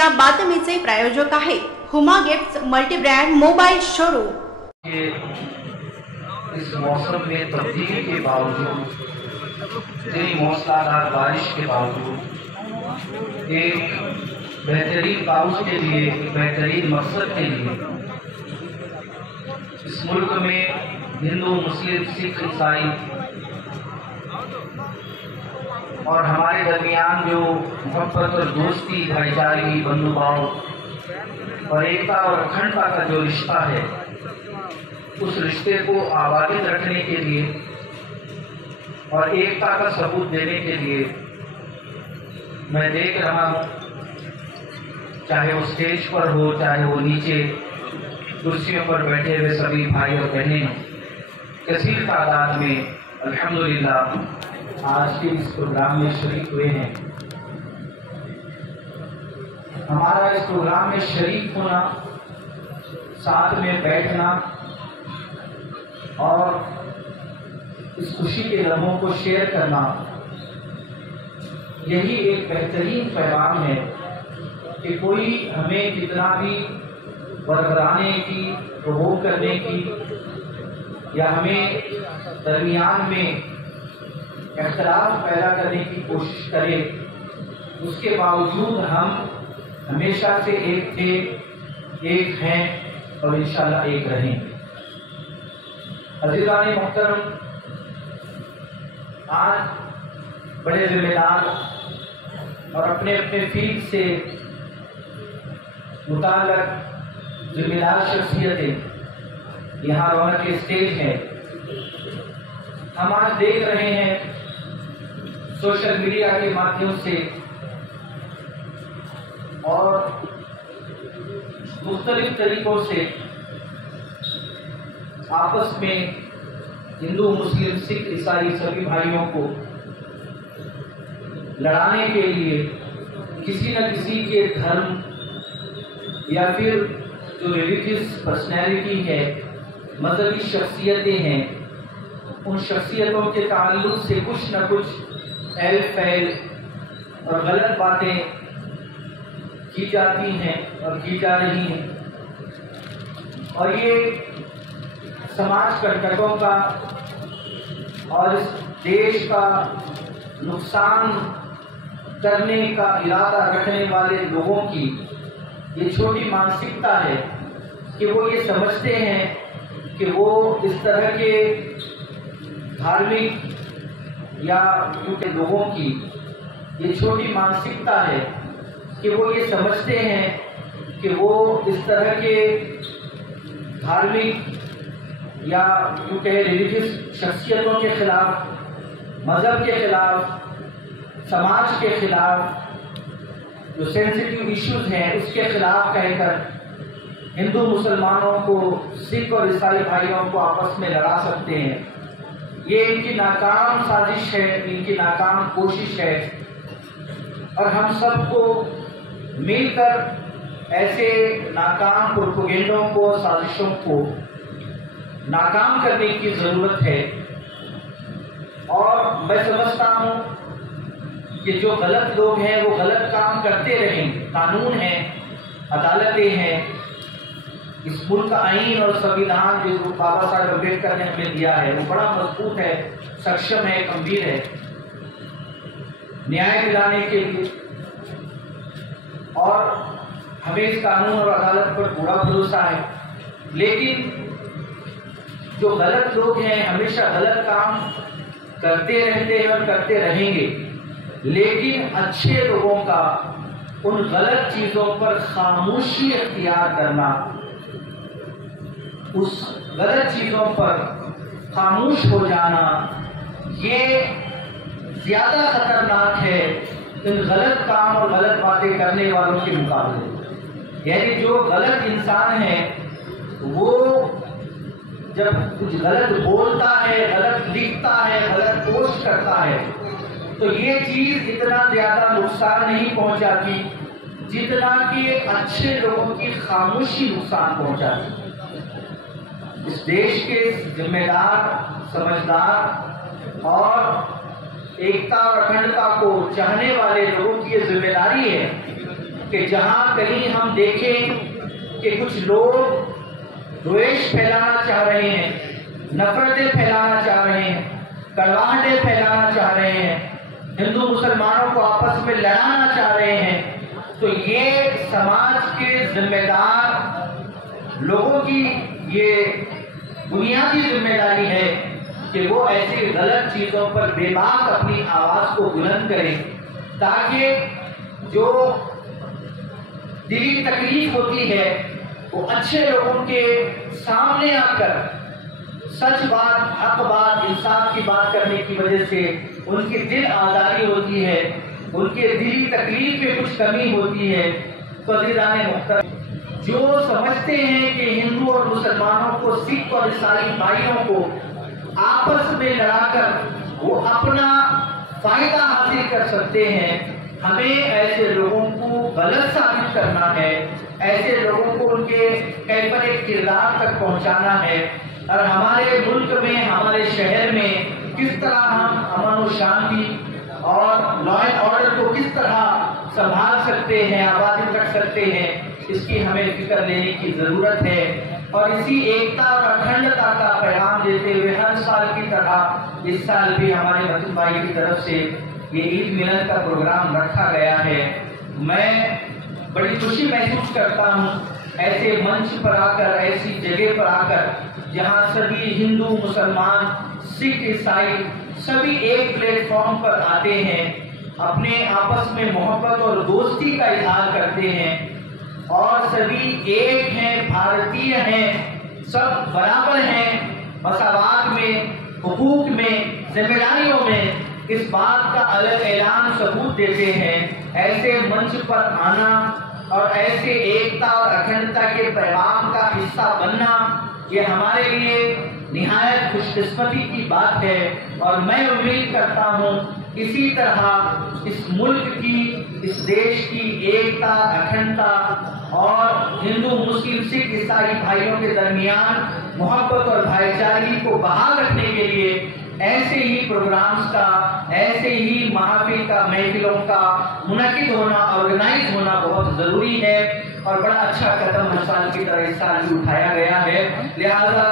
या बातमीचे प्रायोजक आहे Huma gifts multi-brand mobile showroom. इस मौसम में तब्दीली के बावजूद, तेरी मौसलाधार बारिश के बावजूद, एक बेहतरीन काउज के लिए, एक बेहतरीन मकसद के लिए इस मुल्क में हिंदू, मुस्लिम, सिख, ईसाई और हमारे दरमियान जो मोहब्बत और दोस्ती, भाईचारगी, बंधुभाव और एकता और अखंडता का जो रिश्ता है, उस रिश्ते को आबाद रखने के लिए और एकता का सबूत देने के लिए मैं देख रहा हूँ, चाहे वो स्टेज पर हो, चाहे वो नीचे कुर्सियों पर बैठे हुए सभी भाई और बहनें कसीर तादाद में अल्हम्दुलिल्लाह आज के इस प्रोग्राम में शरीक हुए हैं। हमारा इस प्रोग्राम में शरीक होना, साथ में बैठना और इस खुशी के लम्हों को शेयर करना, यही एक बेहतरीन पैगाम है कि कोई हमें कितना भी बरगराने की, प्रोवोक करने की या हमें दरमियान में इख्तिलाफ पैदा करने की कोशिश करे, उसके बावजूद हम हमेशा से एक थे, एक हैं और इंशाअल्लाह एक रहेंगे। अज़ीज़ान मोहतरम, आज बड़े जिम्मेदार और अपने अपने फील्ड से मुताल्लिक़ जिम्मेदार शख्सियतें यहाँ रौनक के स्टेज हैं। हम आज देख रहे हैं सोशल मीडिया के माध्यम से और मुख्तलिफ तरीकों से आपस में हिंदू, मुस्लिम, सिख, ईसाई सभी भाइयों को लड़ाने के लिए किसी न किसी के धर्म या फिर जो रिलीजियस पर्सनैलिटी है, मजहबी शख्सियतें हैं, उन शख्सियतों के ताल्लुक से कुछ न कुछ एल फैल और गलत बातें की जाती हैं और की जा रही हैं, और ये समाज कंटकों का और इस देश का नुकसान करने का इरादा रखने वाले लोगों की ये छोटी मानसिकता है कि वो ये समझते हैं कि वो इस तरह के धार्मिक या उनके लोगों की ये छोटी मानसिकता है कि वो ये समझते हैं कि वो इस तरह के धार्मिक या उनके रिलीजियस शख्सियतों के खिलाफ, मज़हब के खिलाफ, समाज के खिलाफ जो सेंसिटिव इश्यूज हैं उसके खिलाफ कहकर हिंदू मुसलमानों को, सिख और ईसाई भाइयों को आपस में लड़ा सकते हैं। ये इनकी नाकाम साजिश है, इनकी नाकाम कोशिश है, और हम सबको मिलकर ऐसे नाकाम प्रोपेगेंडों को, साजिशों को नाकाम करने की ज़रूरत है। और मैं समझता हूँ कि जो गलत लोग हैं वो गलत काम करते रहेंगे। कानून है, अदालतें हैं, इस मुल्क का आईन और संविधान जो बाबा साहब अम्बेडकर ने हमें दिया है वो बड़ा मजबूत है, सक्षम है, गंभीर है न्याय दिलाने के लिए, और हमें इस कानून और अदालत पर पूरा भरोसा है। लेकिन जो गलत लोग हैं हमेशा गलत काम करते रहते हैं और करते रहेंगे, लेकिन अच्छे लोगों का उन गलत चीज़ों पर खामोशी इख्तियार करना, उस गलत चीज़ों पर खामोश हो जाना, ये ज़्यादा खतरनाक है इन गलत काम और गलत बातें करने वालों के मुकाबले। यानी जो गलत इंसान है वो जब कुछ गलत बोलता है, गलत लिखता है, गलत पोस्ट करता है, तो ये चीज़ इतना ज़्यादा नुकसान नहीं पहुंचाती जितना कि अच्छे लोगों की खामोशी नुकसान पहुंचाती। इस देश के जिम्मेदार, समझदार और एकता और अखंडता को चाहने वाले लोगों की ये जिम्मेदारी है کہ جہاں کہیں ہم دیکھیں کہ کچھ لوگ رویش پھیلانا چاہ رہے ہیں، نفرتیں پھیلانا چاہ رہے ہیں، کڑواہٹیں پھیلانا چاہ رہے ہیں، ہندو مسلمانوں کو آپس میں لڑانا چاہ رہے ہیں، تو یہ سماج کے ذمہ دار لوگوں کی یہ بنیادی ذمہ داری ہے کہ وہ ایسی غلط چیزوں پر بے باک اپنی آواز کو بلند کریں، تاکہ جو دلی تکلیف ہوتی ہے وہ اچھے لوگوں کے سامنے آ کر سچ بات، حق بات، انصاف کی بات کرنے کی وجہ سے ان کی دل آزاری ہوتی ہے، ان کے دلی تکلیف میں کچھ کمی ہوتی ہے۔ تو عزیزان محترم، جو سمجھتے ہیں کہ ہندو اور مسلمانوں کو، سکھ اور عیسائی بھائیوں کو آپس میں لڑا کر وہ اپنا فائدہ حاصل کر سکتے ہیں، ہمیں ایسے لوگوں کو غلط ثابت کرنا ہے، ایسے لوگوں کو ان کے کیفر کردار تک پہنچانا ہے، اور ہمارے ملک میں، ہمارے شہر میں کس طرح ہم امن و شانتی اور لا اینڈ آرڈر کو کس طرح سنبھال سکتے ہیں، آباد رکھ سکتے ہیں، اس کی ہمیں فکر لینے کی ضرورت ہے۔ اور اسی ایکتا اور اکھنڈتا کا پیغام دیتے ہوئے ہر سال کی طرح اس سال بھی ہمارے وطن بھائی کی طرف سے یہ عید ملن کا پروگرام رکھا گیا ہے۔ میں بڑی خوشی محسوس کرتا ہوں ایسے منچ پر آ کر، ایسی جگہ پر آ کر جہاں سبھی ہندو، مسلمان، سکھ، عیسائی سبھی ایک پلیٹ فارم پر آتے ہیں، اپنے آپس میں محبت اور دوستی کا اظہار کرتے ہیں، اور سبھی ایک ہیں، بھارتیہ ہیں، سب برابر ہیں، مساوات میں، حقوق میں، ذمہ داریوں میں، اس بات کا الگ اعلان ثبوت دیتے ہیں۔ ایسے منچ پر آنا اور ایسے ایکتا اور اکھنڈتا کے پیغام کا حصہ بننا، یہ ہمارے لیے نہایت خوش قسمتی کی بات ہے، اور میں امید کرتا ہوں اسی طرح اس ملک کی، اس دیش کی ایکتا، اکھنڈتا اور ہندو، مسلم، سکھ، عیسائی بھائیوں کے درمیان محبت اور بھائی چارگی کو بحال رکھنے کے لیے ایسے ہی پروگرامز کا، ایسے ہی محافل کا، محفلوں کا منعقد ہونا، آرگنائز ہونا بہت ضروری ہے، اور بڑا اچھا قدم ہر سال کی طرح اس سال بھی اٹھایا گیا ہے۔ لہذا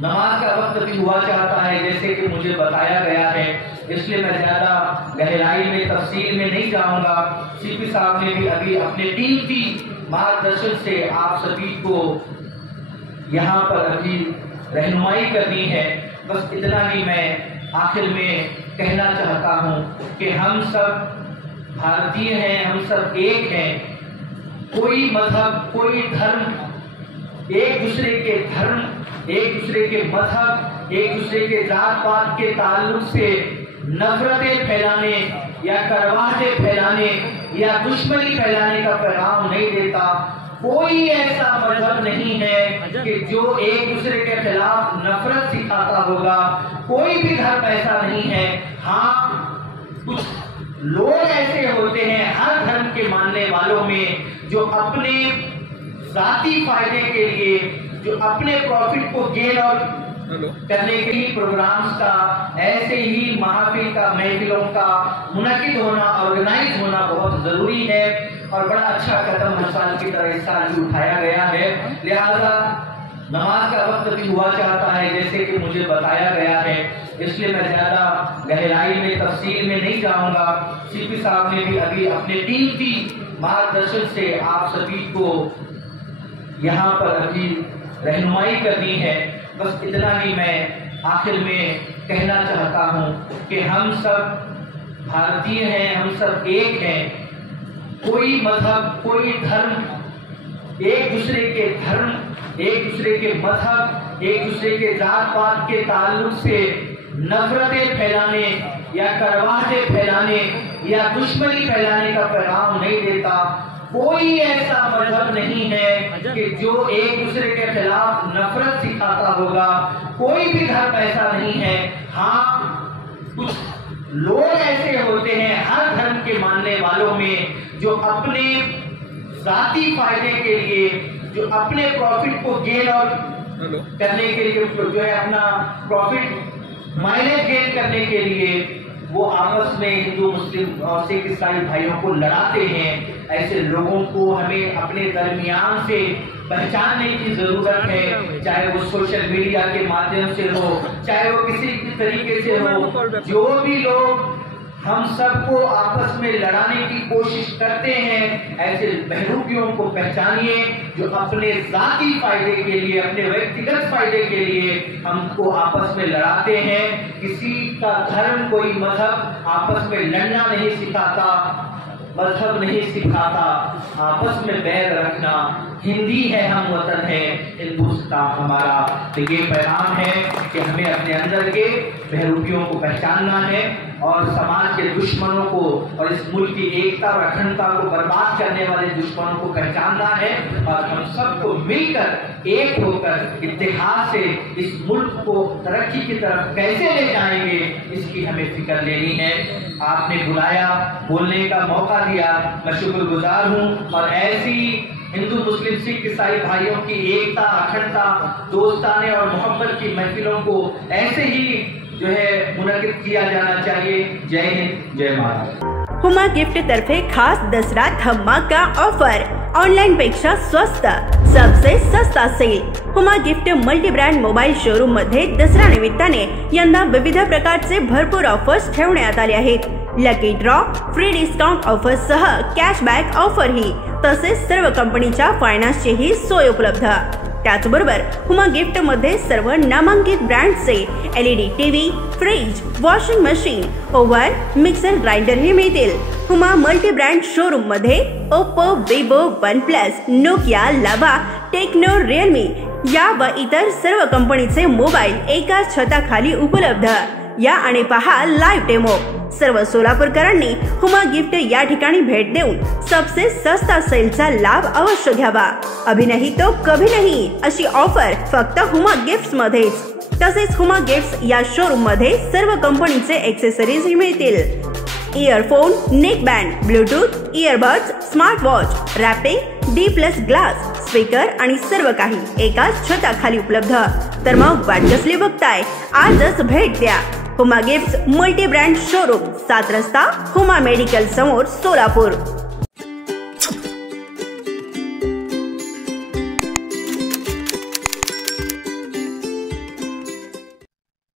نماز کا وقت بھی ہوا چاہتا ہے جیسے کہ مجھے بتایا گیا ہے، اس لیے میں زیادہ گہرائی میں، تفصیل میں نہیں جاؤں گا۔ سی پی صاحب نے بھی ابھی اپنے قیمتی مارگدرشن سے آپ سبھی کو یہاں پر ابھی رہنمائی کرنی ہے۔ بس اتنا ہی میں آخر میں کہنا چاہتا ہوں کہ ہم سب بھارتیہ ہیں، ہم سب ایک ہیں، کوئی مذہب، کوئی دھرم، ایک دوسرے کے دھرم، ایک دوسرے کے مذہب، ایک دوسرے کے ذات پات کے تعلق سے نفرتیں پھیلانے یا کڑواہٹیں پھیلانے یا دشمنی پھیلانے کا پیغام نہیں دیتا۔ کوئی ایسا مذہب نہیں ہے کہ جو ایک دوسرے کے خلاف نفرت سکھاتا ہوگا، کوئی بھی دھرم ایسا نہیں ہے۔ ہاں، کچھ لوگ ایسے ہوتے ہیں ہر دھرم کے ماننے والوں میں جو اپنے ذاتی فائدے کے لیے، جو اپنے پروفٹ کو گین اور کرنے کے لیے پروگرامز کا، ایسے ہی محافل کا، محفلوں کا منعقد ہونا، آرگنائز ہونا بہت ضروری ہے، اور بڑا اچھا قدم ہر سال کی طرح اس سال بھی اٹھایا گیا ہے۔ لہذا نماز کا وقت بھی ہوا چاہتا ہے جیسے کہ مجھے بتایا گیا ہے، اس لیے میں زیادہ گہرائی میں، تفصیل میں نہیں جاؤں گا۔ سی پی صاحب نے بھی ابھی اپنے قیمتی مارگدرشن سے آپ سبھی کو یہاں پر ابھی رہنمائی کرنی ہے۔ بس اتنا ہی میں آخر میں کہنا چاہتا ہوں کہ ہم سب بھارتیہ ہیں، ہم سب ایک ہیں، کوئی مذہب، کوئی دھرم، ایک دوسرے کے دھرم، ایک دوسرے کے مذہب، ایک دوسرے کے ذات پات کے تعلق سے نفرتیں پھیلانے یا کڑواہٹیں پھیلانے یا دشمنی پھیلانے کا پیغام نہیں دیتا۔ کوئی ایسا مذہب نہیں ہے کہ جو ایک دوسرے کے خلاف نفرت سکھاتا ہوگا، کوئی بھی دھرم ایسا نہیں ہے۔ ہاں، کچھ لوگ ایسے ہوتے ہیں ہر دھرم کے ماننے والوں میں جو اپنے ذاتی فائدے کے لیے، جو اپنے پروفٹ کو گین اور کرنے کے لیے، جو ہے اپنا پروفٹ مائلیج گین کرنے کے لیے وہ آپس میں ہندو، مسلم اور سکھ عیسائی بھائیوں کو لڑاتے ہیں، ऐसे लोगों को हमें अपने दरमियान से पहचानने की जरूरत है, चाहे वो सोशल मीडिया के माध्यम से हो, चाहे वो किसी भी तरीके से हो। जो भी लोग हम सबको आपस में लड़ाने की कोशिश करते हैं, ऐसे बहरूपियों को पहचानिए जो अपने जाती फायदे के लिए, अपने व्यक्तिगत फायदे के लिए हमको आपस में लड़ाते हैं। किसी का धर्म, कोई मजहब आपस में लड़ना नहीं सिखाता, मजहब नहीं सिखाता, आपस में बैर रखना। हिंदी है, हम वतन है, हिंदुस्तान हमारा। तो ये पैगाम है कि हमें अपने अंदर के बहरूपियों को पहचानना है और समाज के दुश्मनों को और इस मुल्क की एकता और अखंडता को बर्बाद करने वाले दुश्मनों को पहचानना है और हम सबको मिलकर एक होकर इत्तेहाद से इस मुल्क को तरक्की की तरफ कैसे ले जाएंगे, इसकी हमें फिक्र लेनी है। आपने बुलाया, बोलने का मौका दिया, मैं शुक्रगुजार हूँ। और ऐसी हिंदू मुस्लिम सिख ईसाई भाइयों की एकता, अखंडता, दोस्ताने और मोहब्बत की महफिलों को ऐसे ही जो है मुनक्किद किया जाना चाहिए। जय हिंद, जय महाराष्ट्र। हुमा गिफ्ट तर्फे खास दसरा धमाका ऑफर, ऑनलाइन पेक्षा स्वस्त, सबसे सस्ता sale. Huma gift multi brand mobile showroom मध्ये दसरा निमित्ताने यंदा विविध प्रकारचे भरपूर ऑफर्स ठेवण्यात आले आहेत। Lucky draw, free discount offer सह कॅशबॅक ऑफर ही, तसेच सर्व कंपनीच्या फायनान्सची ही सोय उपलब्ध। त्याचबरोबर हुमा गिफ्ट मध्ये सर्व नामांकित ब्रँडचे LED TV, fridge, washing machine, oven, mixer grinder ही मिळतील। हुमा मल्टी ब्रँड शोरूम मध्ये Oppo, Vivo, OnePlus, Nokia, Lava, Tecno, Realme या व इतर सर्व कंपनीचे मोबाईल एकाच छताखाली उपलब्ध। या आणि पहा लाईव्ह डेमो। सर्व सोलापूरकरांनी हुमा गिफ्ट या ठिकाणी भेट देऊन सबसे सस्ता सेलचा लाभ अवश्य घ्यावा। अभी नहीं तो कभी नहीं अशी ऑफर फक्त हुमा गिफ्ट्स मध्येच। तसेच हुमा गिफ्ट्स या शोरूम मध्ये सर्व कंपनीचे एक्सेसरीज ही मिळतील। Earphone, neck band, Bluetooth, earbuds, smart watch, wrapping, D+ glass, speaker आणि सर्व काही एकाच छताखाली उपलब्ध। तर मग वाट कसली बघताय, आजच भेट द्या। Huma gifts multi brand showroom, 7 रस्ता, हुमा मेडिकल समोर, सोलापूर।